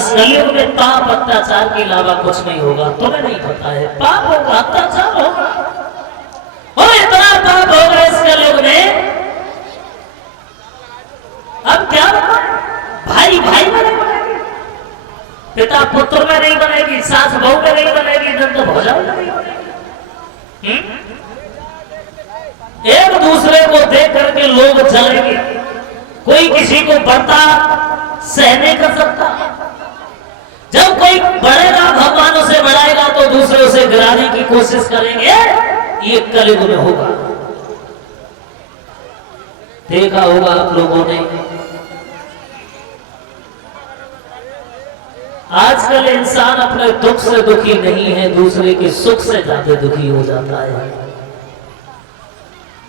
इस कलयुग में पाप अत्याचार के अलावा कुछ नहीं होगा। तुम्हें नहीं पता है, पाप होगा, अत्याचार होगा, और इतना पाप होगा इस कलयुग में। अब क्या होगा? भाई भाई में नहीं बनेगी, पिता पुत्र में नहीं बनेगी, सास बहू में नहीं बनेगी, नंद भौजा में नहीं बनेगी। एक दूसरे को देख करके लोग जलेंगे, कोई किसी को बढ़ता सह नहीं कर सकता। जब कोई बढ़ेगा, भगवान उसे बढ़ाएगा तो दूसरे उसे गिराने की कोशिश करेंगे। ये कलयुग में होगा। देखा होगा आप लोगों ने, आजकल इंसान अपने दुख से दुखी नहीं है, दूसरे के सुख से ज्यादा दुखी हो जाता है।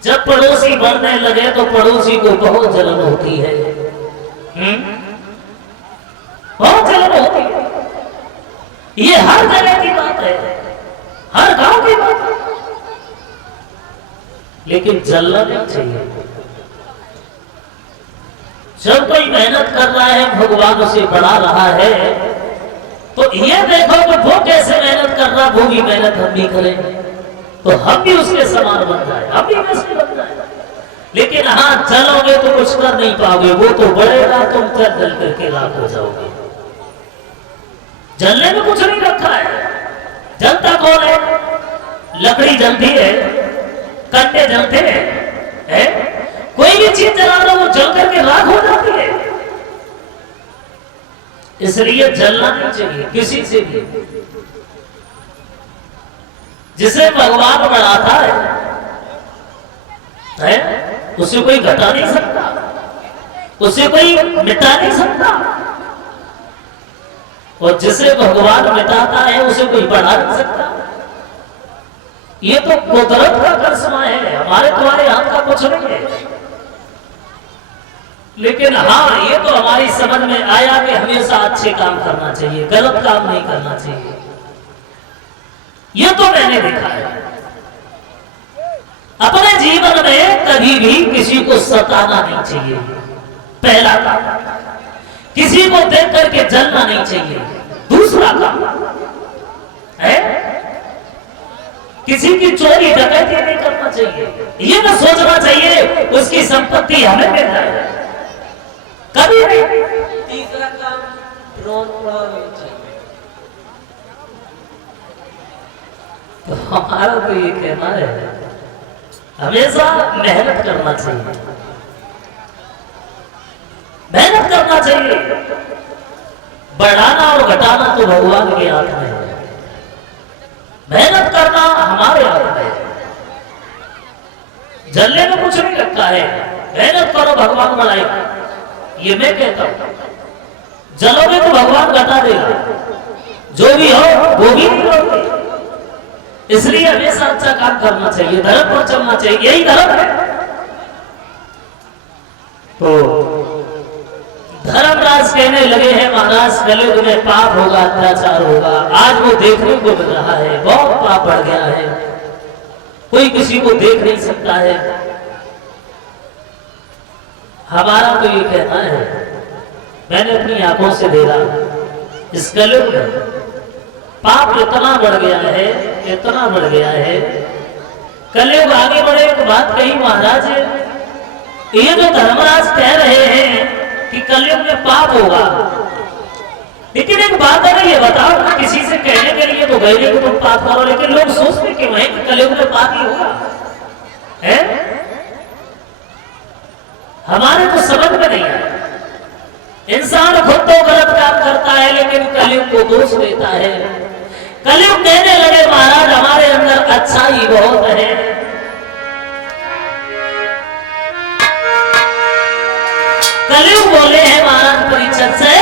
जब पड़ोसी बढ़ने लगे तो पड़ोसी को बहुत जलन होती है, बहुत जलन होती है। ये हर जगह की बात है, हर गांव की बात है। लेकिन जलना नहीं चाहिए। जब कोई मेहनत कर रहा है, भगवान उसे बढ़ा रहा है, तो ये देखो कि वो कैसे मेहनत कर रहा, वो भी मेहनत हम भी करें, तो हम भी उसके समान बन जाए, हम भी वैसे बन जाए। लेकिन हाँ, जलोगे तो कुछ कर नहीं पाओगे, वो तो बढ़ेगा, तुम जल जल करके राख हो जाओगे। जलने में कुछ नहीं रखा है। जलता कौन है? लकड़ी जलती है, कंडे जलते हैं, कोई भी चीज जला दो वो जल करके राख हो जाती है। इसलिए जलना नहीं चाहिए किसी से भी। जिसे भगवान बढ़ाता है उसे कोई घटा नहीं सकता, उसे कोई मिटा नहीं सकता, और जिसे भगवान मिटाता है उसे कोई बढ़ा नहीं सकता। ये तो कुदरत का करिश्मा है, हमारे तुम्हारे हाथ का कुछ नहीं है। लेकिन हाँ, ये तो हमारी समझ में आया कि हमेशा अच्छे काम करना चाहिए, गलत काम नहीं करना चाहिए। ये तो मैंने देखा है। अपने जीवन में कभी भी किसी को सताना नहीं चाहिए, पहला काम। किसी को देख करके जलना नहीं चाहिए, दूसरा काम है किसी की चोरी डकैती नहीं करना चाहिए। ये ना सोचना चाहिए उसकी संपत्ति हमें मिल जाए, कभी नहीं। तीसरा काम तो हमारा तो ये कहना है हमेशा मेहनत करना चाहिए, मेहनत करना चाहिए। बढ़ाना और घटाना तो भगवान के हाथ में है, मेहनत करना हमारे हाथ में है। जलने में कुछ नहीं रखा है, मेहनत करो भगवान बढ़ाएगा, ये मैं कहता हूं। जलोगे तो भगवान घटा देगा, जो भी हो वो भी नहीं होगी। इसलिए हमेशा अच्छा काम करना चाहिए, धर्म पर चलना चाहिए, यही धर्म है। तो धर्मराज कहने लगे हैं महाराज कलयुग में पाप होगा, अत्याचार होगा। आज वो देखने को मिल रहा है, बहुत पाप बढ़ गया है, कोई किसी को देख नहीं सकता है। हमारा तो ये कहना है, मैंने अपनी आंखों से देखा इस कलयुग में पाप इतना बढ़ गया है, इतना बढ़ गया है। कलयुग आगे बढ़े, एक बात कही महाराज, ये जो धर्मराज कह रहे हैं कि कलयुग में पाप होगा, लेकिन एक बात है, ये बताओ किसी से कहने के लिए तो गए नहीं कि तुम पाप करो, लेकिन लोग सोचते क्यों है कि कलयुग में पाप ही होगा है? हमारे तो समझ में नहीं है। इंसान खुद तो गलत काम करता है, लेकिन कलयुग को दोष देता है। कलयुग कहने लगे महाराज हमारे अंदर अच्छाई बहुत है, कलयुग बोले हैं महाराज परीक्षित से